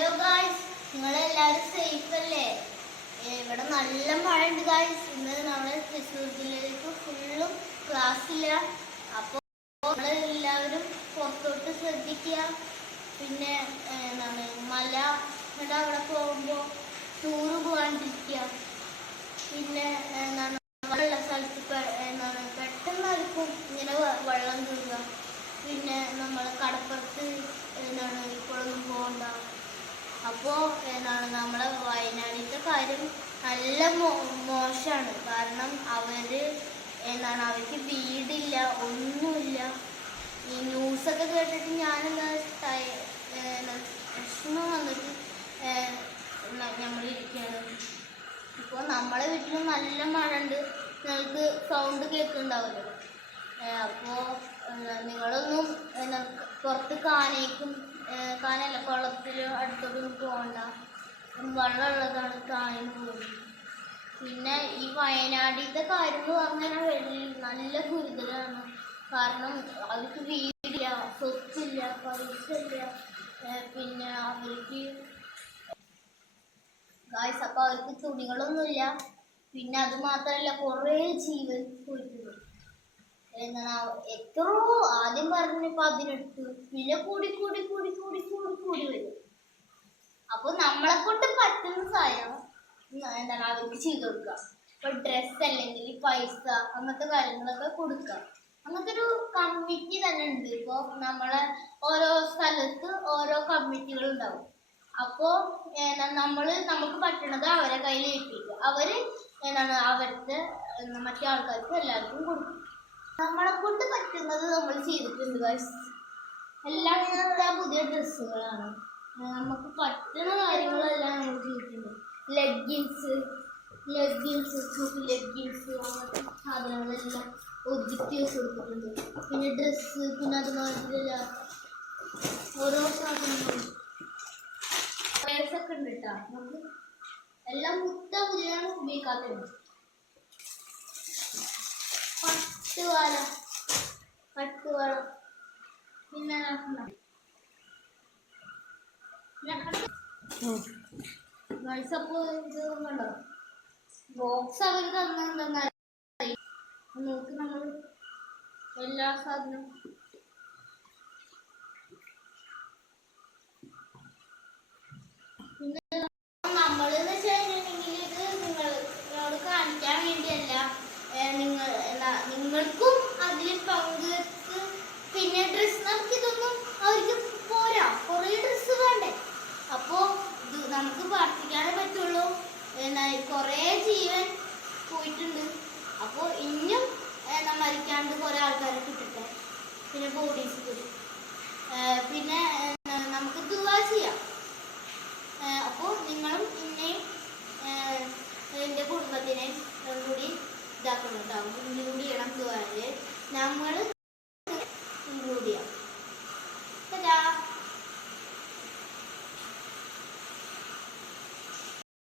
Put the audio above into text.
Hello guys നിങ്ങളെല്ലാവരും safe അല്ലേ? ഇവിടെ നല്ല മഴ ഉണ്ട് ഗായ്സ് ഇന്ന് നമ്മുടെ തൃശ്ശൂർ ജില്ലയിലേക്ക് ഫുള്ളും ക്ലാസ് ഇല്ല. അപ്പോൾ നമ്മളെല്ലാവരും പുറത്തോട്ട് ശ്രദ്ധിക്കുക. പിന്നെ എന്താണ് മല ഇവിടെ അവിടെ പോകുമ്പോൾ ടൂറ് പോകാണ്ടിരിക്കുക പിന്നെ എന്താണ് വെള്ള സ്ഥലത്ത് എന്താണ് പെട്ടെന്നായിരിക്കും ഇങ്ങനെ വെള്ളം കയറുക പിന്നെ നമ്മൾ കടപ്പുറത്ത് എന്താണ് ഇപ്പോഴൊന്നും പോകണ്ട അപ്പോൾ എന്താണ് നമ്മളെ വയനാടിന്റെ കാര്യം നല്ല മോശമാണ് കാരണം അവർ എന്താണ് അവർക്ക് വീടില്ല ഒന്നുമില്ല. ഈ ന്യൂസൊക്കെ കേട്ടിട്ട് ഞാനെന്താ വിഷമം വന്നിട്ട് നമ്മളിരിക്കുകയാണ് ഇപ്പോൾ നമ്മളെ വീട്ടിൽ നല്ല മഴ ഉണ്ട് നിങ്ങൾക്ക് സൗണ്ട് കേൾക്കുന്നുണ്ടാവുമല്ലോ അപ്പോൾ നിങ്ങളൊന്നും പുറത്ത് കാനേക്കും ഏ, കാനല്ല കുളത്തിൽ അടുത്തോട്ടൊന്നും പോകണ്ട വെള്ളമുള്ളതാണ് കായം പോകുന്നത് പിന്നെ ഈ വയനാടിന്റെ കാര്യം എന്ന് പറഞ്ഞാൽ നല്ല ഗുരുതരമാണ് കാരണം അവർക്ക് വീടില്ല സ്വത്തില്ല പൈസ ഇല്ല പിന്നെ അവർക്ക് ഗായ്സ് അപ്പോൾ അവർക്ക് തുണികളൊന്നുമില്ല. പിന്നെ അത് മാത്രമല്ല കുറേ ജീവൻ പോയിട്ടുണ്ട് എന്താണ് എത്രയോ ആദ്യം പറഞ്ഞ പതിനെട്ട് പിന്നെ കൂടി കൂടി കൂടി കൂടി കൂടി കൂടി വരും. അപ്പോൾ നമ്മളെ കൊണ്ട് പറ്റുന്ന സാധനം എന്താണ് അവർക്ക് ചെയ്തു കൊടുക്കുക. ഇപ്പൊ ഡ്രസ്സ് അല്ലെങ്കിൽ പൈസ അങ്ങനത്തെ കാര്യങ്ങളൊക്കെ കൊടുക്കുക. അങ്ങനത്തെ ഒരു കമ്മിറ്റി തന്നെ ഉണ്ട്. ഇപ്പൊ നമ്മളെ ഓരോ സ്ഥലത്ത് ഓരോ കമ്മിറ്റികൾ ഉണ്ടാവും. അപ്പോ നമ്മൾ നമുക്ക് പറ്റണത് അവരെ കയ്യിൽ ഏൽപ്പിക്കുക. അവർ എന്താണ് അവരുടെ മറ്റേ ആൾക്കാർക്ക് എല്ലാവർക്കും കൊടുക്കും. നമ്മളെ കൊണ്ട് പറ്റുന്നത് നമ്മൾ ചെയ്തിട്ടുണ്ട് എല്ലാം പുതിയ ഡ്രസ്സുകളാണ് നമുക്ക് പറ്റുന്ന കാര്യങ്ങളെല്ലാം നമ്മൾ ചെയ്തിട്ടുണ്ട്. ലെഗിൻസ് ലെഗിൻസ് ലെഗിൻസ് അങ്ങനത്തെ സാധനങ്ങളെല്ലാം വെച്ച് കൊടുത്തിട്ടുണ്ട് പിന്നെ ഡ്രസ്സ് പിന്നെ അതുമാതിരി ഓരോ സാധനങ്ങളും. ഒക്കെ ഉണ്ട് കേട്ടോ നമുക്ക് എല്ലാം മുത്ത പുതിയാണ് ഉപയോഗിക്കാത്തത് പട്ടുവാല പട്ടുവാള പിന്നെ ഗൈസ് അപ്പോൾ നമ്മൾ എല്ലാ സാധനവും പിന്നെ നമ്മളെന്ന് വെച്ച് കഴിഞ്ഞിട്ടുണ്ടെങ്കിൽ ഇത് നിങ്ങൾ നിങ്ങളോട് കാണിക്കാൻ വേണ്ടിയല്ല ഏ, നിങ്ങൾ എന്താ നിങ്ങൾക്കും അതിൽ പങ്കെടുത്ത് പിന്നെ ഡ്രസ്സ് നമുക്ക് ഇതൊന്നും അവർക്ക് പോരാ കുറേ ഡ്രസ്സ് വേണ്ടേ അപ്പോൾ ഇത് നമുക്ക് പ്രാർത്ഥിക്കാനേ പറ്റുള്ളൂ എന്താ കുറേ ജീവൻ പോയിട്ടുണ്ട് അപ്പോൾ ഇനിയും എന്താ കുറെ ആൾക്കാരെ കിട്ടട്ടെ പിന്നെ ബോഡീസ് കൂടി. പിന്നെ നമുക്ക് ദുവാ ചെയ്യാം. അപ്പോൾ നിങ്ങളും എന്നെയും എന്റെ കുടുംബത്തിനെയും കൂടി ഇതാക്കണം കേട്ടോ മുന്നിലൂടെ ഇടം ദുവാൽ നമ്മൾ